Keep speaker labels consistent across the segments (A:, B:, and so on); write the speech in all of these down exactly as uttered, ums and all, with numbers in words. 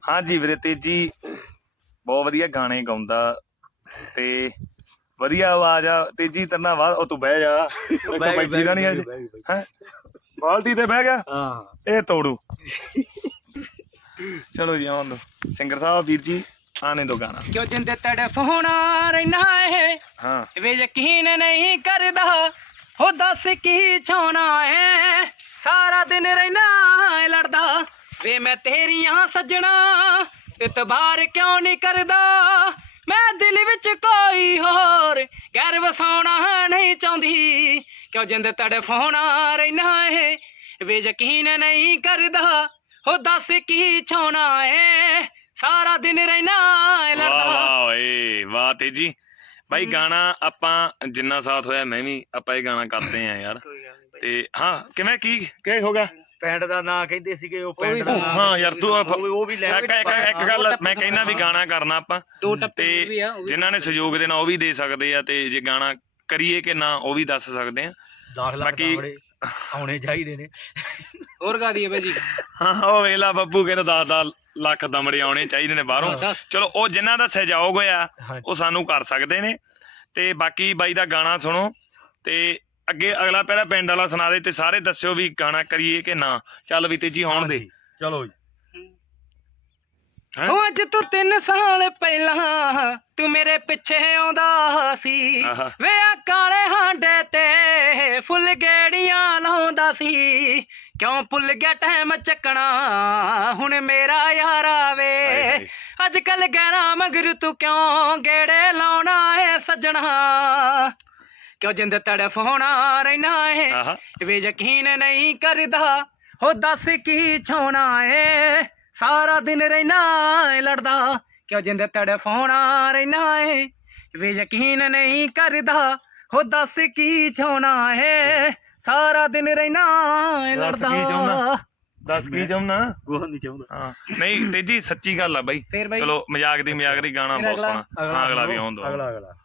A: ਹਾਂਜੀ ਵੀਰੇ ਤੇਜੀ ਬਹੁਤ ਵਧੀਆ ਗਾਣੇ ਗਾਉਂਦਾ ਤੇ ਵਧੀਆ ਆਵਾਜ਼ ਆ। ਤੇਜੀ ਤਰਨਾ ਬਾਅਦ ਉਹ ਤੂੰ ਬਹਿ ਜਾ ਬੈਠੀ ਦਾ ਨਹੀਂ ਅੱਜ ਹੈ ਬਾਲਟੀ ਤੇ ਬਹਿ ਗਿਆ ਹਾਂ ਇਹ ਤੋੜੂ ਚਲੋ ਜੀ ਆਉਣ ਦੋ ਸਿੰਗਰ ਸਾਹਿਬ ਵੀਰ ਜੀ ਆने दो गाना
B: क्यों जिंदे तड़फ होना रहना है हाँ वे यकीन नहीं करदा हो दस की छोना है सारा दिन रहना है लड़दा वे मैं तेरियां सजना इतबार क्यों नहीं करदा मैं दिल विच कोई होर गैर वसाउणा नहीं चाहुंदी क्यों जिंदे तड़फ होना रहना है वे यकीन नहीं करदा हो दस की छोना है ਸਾਰਾ ਦਿਨ ਰਹਿਣਾ ਲੜਦਾ।
A: ਵਾਹ ਏ ਵਾਹ ਤੇਜੀ ਬਾਈ ਗਾਣਾ ਆਪਾਂ ਜਿੰਨਾ ਸਾਥ ਹੋਇਆ ਮੈਂ ਵੀ ਆਪਾਂ ਇਹ ਗਾਣਾ ਕਰਦੇ ਆ ਯਾਰ ਤੇ ਹਾਂ ਕਿਵੇਂ ਕੀ ਕੀ ਹੋ ਗਿਆ
C: ਪਿੰਡ ਦਾ ਨਾਂ ਕਹਿੰਦੇ ਸੀਗੇ ਉਹ ਪਿੰਡ ਦਾ
A: ਹਾਂ ਯਾਰ ਤੂੰ ਉਹ ਵੀ ਲੈ ਇੱਕ ਇੱਕ ਗੱਲ ਮੈਂ ਕਹਿੰਦਾ ਵੀ ਗਾਣਾ ਕਰਨਾ ਆਪਾਂ ਤੇ ਜਿਨ੍ਹਾਂ ਨੇ ਸਹਿਯੋਗ ਦੇਣਾ ਉਹ ਵੀ ਦੇ ਸਕਦੇ ਆ ਤੇ ਜੇ ਗਾਣਾ ਕਰੀਏ ਕਿ ਨਾ ਉਹ ਵੀ ਦੱਸ ਸਕਦੇ ਆ
C: ਬਾਕੀ ਆਉਣੇ ਚਾਹੀਦੇ ਨੇ
B: ਹੋਰ ਗਾ ਦਈਏ ਭਾਜੀ
A: ਹਾਂ ਉਹ ਵੇਲਾ ਬੱਬੂ ਕਹਿੰਦਾ ਦਸ ਦਸ ਲੱਖ ਦਮੜੇ ਆਉਣੇ ਚਾਹੀਦੇ ਨੇ ਬਾਹਰੋਂ ਚਲੋ ਉਹ ਜਿਨ੍ਹਾਂ ਦਾ ਸਹਿਯੋਗ ਹੋਇਆ ਉਹ ਸਾਨੂੰ ਕਰ ਸਕਦੇ ਨੇ ਤੇ ਬਾਕੀ ਬਾਈ ਦਾ ਗਾਣਾ ਸੁਣੋ ਤੇ ਅੱਗੇ ਅਗਲਾ ਪਹਿਲਾਂ ਪਿੰਡ ਵਾਲਾ ਸੁਣਾ ਦੇ ਤੇ ਸਾਰੇ ਦੱਸਿਓ ਵੀ ਗਾਣਾ ਕਰੀਏ ਕਿ ਨਾ ਚੱਲ ਵੀ ਤੇਜੀ ਹੋਣ ਦੇ
C: ਚਲੋ ਜੀ
B: ਉਹ ਅੱਜ ਤੂੰ ਤਿੰਨ ਸਾਲ ਪਹਿਲਾਂ ਤੂੰ ਮੇਰੇ ਪਿੱਛੇ ਆਉਂਦਾ ਸੀ ਵੇ ਆ ਕਾਲੇ ਹਾਂਡੇ ਤੇ ਫੁੱਲ ਗੇੜੀਆਂ ਲਾਉਂਦਾ ਸੀ ਕਿਉਂ ਭੁੱਲ ਗਿਆ ਟਾਈਮ ਚੱਕਣਾ ਹੁਣ ਮੇਰਾ ਯਾਰ ਆਵੇ ਅੱਜ ਕੱਲ ਗਹਿਰਾ ਮਗਰ ਤੂੰ ਕਿਉਂ ਗੇੜੇ ਲਾਉਣਾ ਏ ਸੱਜਣਾ ਕਿਉਂ ਜਿੰਦ ਤੜਫ ਹੋਣਾ ਰਹਿਣਾ ਏ ਵੇ ਯਕੀਨ ਨਹੀਂ ਕਰਦਾ ਹੋ ਦੱਸ ਕੀ ਛੋਣਾ ਏ ਸਾਰਾ ਦਿਨ ਰਹਿਣਾ ਲੜਦਾ ਕਿਉਂ ਜਿੰਦ ਤੜਫ ਹੋਣਾ ਰਹਿਣਾ ਏ ਵੇ ਯਕੀਨ ਨਹੀਂ ਕਰਦਾ ਹੋ ਦੱਸ ਕੀ ਛੋਣਾ ਏ ਸਾਰਾ ਦਿਨ ਰਹਿਣਾ ਲੜਦਾ
A: ਦੱਸ ਕੀ ਚਾਹੁੰਦਾ
C: ਉਹ ਨਹੀਂ ਚਾਹੁੰਦਾ
A: ਹਾਂ ਨਹੀਂ ਤੇਜੀ ਸੱਚੀ ਗੱਲ ਆ ਬਾਈ ਚਲੋ ਮਜ਼ਾਕ ਦੀ ਮਜ਼ਾਕ ਦੀ ਗਾਣਾ ਬਹੁਤ ਸੋਹਣਾ ਹਾਂ ਅਗਲਾ ਵੀ ਆਉਣ ਦੋ
C: ਅਗਲਾ ਅਗਲਾ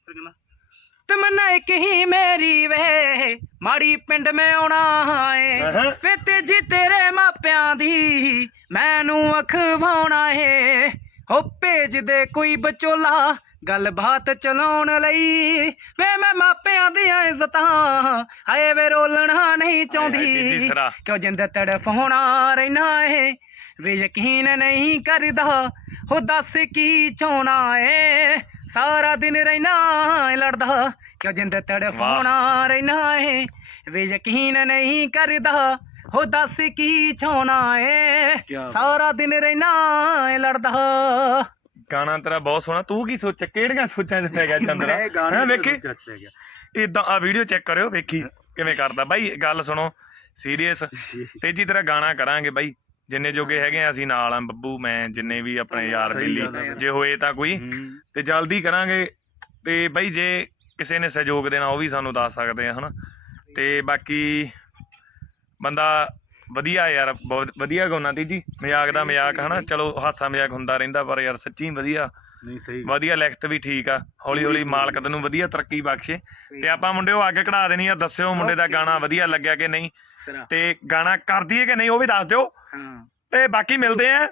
B: ਤਮੰਨਾ ਇੱਕ ਹੀ ਮੇਰੀ ਵੇ ਮਾੜੀ ਪਿੰਡ ਮੈਂ ਆਉਣਾ ਏ ਵੇ ਤੇਜੀ ਤੇਰੇ ਮਾਪਿਆਂ ਦੀ ਮੈਨੂੰ ਅਖਵਾਉਣਾ ਏ ਹੋ ਭੇਜ ਦੇ ਕੋਈ ਬਚੋਲਾ ਗੱਲਬਾਤ ਚਲਾਉਣ ਲਈ ਵੇ ਮੈਂ ਮਾਪਿਆਂ ਦੀਆਂ ਇੱਜ਼ਤਾਂ ਹਾਏ ਵੇ ਰੋਲਣਾ ਨਹੀਂ ਚਾਹੁੰਦੀ ਕਿਉਂ ਜਿੰਦ ਤੜਫ ਹੋਣਾ ਰਹਿਣਾ ਏ ਵੇ ਯਕੀਨ ਨਹੀਂ ਕਰਦਾ ਹੋ ਦੱਸ ਕੀ ਚਾਹੁੰਦਾ ਏ ਸਾਰਾ ਦਿਨ ਰਹਿਣਾ ਲੜਦਾ ਕਿਉਂ ਜਿੰਦ ਤੜਫ ਹੋਣਾ ਰਹਿਣਾ ਏ ਵੇ ਯਕੀਨ ਨਹੀਂ ਕਰਦਾ ਹੋ ਦੱਸ ਕੀ ਚਾਹੁੰਦਾ ਏ ਸਾਰਾ ਦਿਨ ਰਹਿਣਾ ਲੜਦਾ
A: ਗਾਣਾ ਤੇਰਾ ਬਹੁਤ ਸੋਹਣਾ ਤੂੰ ਕੀ ਸੋਚਿਆ ਕਿਹੜੀਆਂ ਸੋਚਾਂ ਚ ਪੈ ਗਿਆ ਚੰਦਰਾ ਵੇਖੀ ਇਦਾਂ ਆ ਵੀਡੀਓ ਚੈੱਕ ਕਰਿਓ ਵੇਖੀ ਕਿਵੇਂ ਕਰਦਾ ਬਾਈ ਗੱਲ ਸੁਣੋ ਸੀਰੀਅਸ ਤੇਜੀ ਤੇਰਾ ਗਾਣਾ ਕਰਾਂਗੇ ਬਾਈ ਜਿੰਨੇ ਜੋਗੇ ਹੈਗੇ ਆ ਅਸੀਂ ਨਾਲ ਆ ਬੱਬੂ ਮੈਂ ਜਿੰਨੇ ਵੀ ਆਪਣੇ ਯਾਰ ਬੇਲੀ ਜੇ ਹੋਏ ਤਾਂ ਕੋਈ ਤੇ ਜਲਦੀ ਕਰਾਂਗੇ ਤੇ ਬਾਈ ਜੇ ਕਿਸੇ ਨੇ ਸਹਿਯੋਗ ਦੇਣਾ ਉਹ ਵੀ ਸਾਨੂੰ ਦੱਸ ਸਕਦੇ ਆ ਹਨਾ ਤੇ ਬਾਕੀ ਬੰਦਾ ਵਧੀਆ ਯਾਰ ਬਹੁਤ ਵਧੀਆ ਗਾਉਣਾ ਤੇਜੀ ਮਜ਼ਾਕ ਦਾ ਮਜ਼ਾਕ ਹਨਾ ਚਲੋ ਹਾਸਾ ਮਜ਼ਾਕ ਹੁੰਦਾ ਰਹਿੰਦਾ ਪਰ ਯਾਰ ਸੱਚੀ ਵਧੀਆ
C: ਨਹੀਂ ਸਹੀ
A: ਵਧੀਆ ਲਿਖਤ ਵੀ ਠੀਕ ਆ ਹੌਲੀ ਹੌਲੀ ਮਾਲਕ ਤੈਨੂੰ ਵਧੀਆ ਤਰੱਕੀ ਬਖਸ਼ੇ ਤੇ ਆਪਾਂ ਮੁੰਡਿਓ ਅੱਗ ਕਢਾ ਦੇਣੀ ਆ ਦੱਸਿਓ ਮੁੰਡੇ ਦਾ ਗਾਣਾ ਵਧੀਆ ਲੱਗਿਆ ਕਿ ਨਹੀਂ ਤੇ ਗਾਣਾ ਕਰ ਦਈਏ ਕਿ ਨਹੀਂ ਉਹ ਵੀ ਦੱਸ ਦਿਓ ਤੇ ਬਾਕੀ ਮਿਲਦੇ ਆ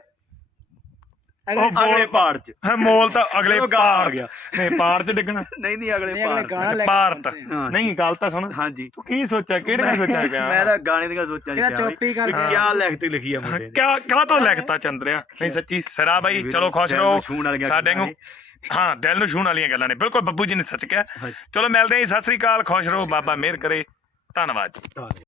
C: ਅਗਲੇ ਪਹਾੜ ਚ
A: ਮੋਲ ਤਾਂ ਅਗਲੇ ਪਹਾੜ ਗਿਆ ਨਹੀਂ ਪਹਾੜ ਚ ਡਿੱਗਣਾ
C: ਨਹੀਂ ਨਹੀਂ ਅਗਲੇ ਪਹਾੜ
A: ਭਾਰਤ ਨਹੀਂ ਗੱਲ ਤਾਂ ਸੁਣ
C: ਹਾਂਜੀ
A: ਤੂੰ ਕੀ ਸੋਚਿਆ ਕਿਹੜੀਆਂ ਸੋਚਾਂ ਪਿਆ
C: ਮੈਂ ਤਾਂ ਗਾਣੇ ਦੀਆਂ ਸੋਚਾਂ ਚ ਪਿਆ ਕਿਆ ਲਿਖਤ ਲਿਖੀ ਆ ਮੁੰਡੇ ਨੇ
A: ਕਿਆ ਕਾਹ ਤੋਂ ਲਿਖਤਾ ਚੰਦਰਿਆ ਨਹੀਂ ਸੱਚੀ ਸਿਰਾ ਬਾਈ ਚਲੋ ਖੁਸ਼ ਰਹੋ ਸਾਡੇ ਨੂੰ ਹਾਂ ਦਿਲ ਨੂੰ ਛੂਹਣ ਵਾਲੀਆਂ ਗੱਲਾਂ ਨੇ ਬਿਲਕੁਲ ਬੱਬੂ ਜੀ ਨੇ ਸੱਚ ਕਿਹਾ ਚਲੋ ਮਿਲਦੇ ਹਾਂ ਸਤਿ ਸ੍ਰੀ ਅਕਾਲ ਖੁਸ਼ ਰਹੋ ਬਾਬਾ ਮਿਹਰ ਕਰੇ ਧੰਨਵਾਦ।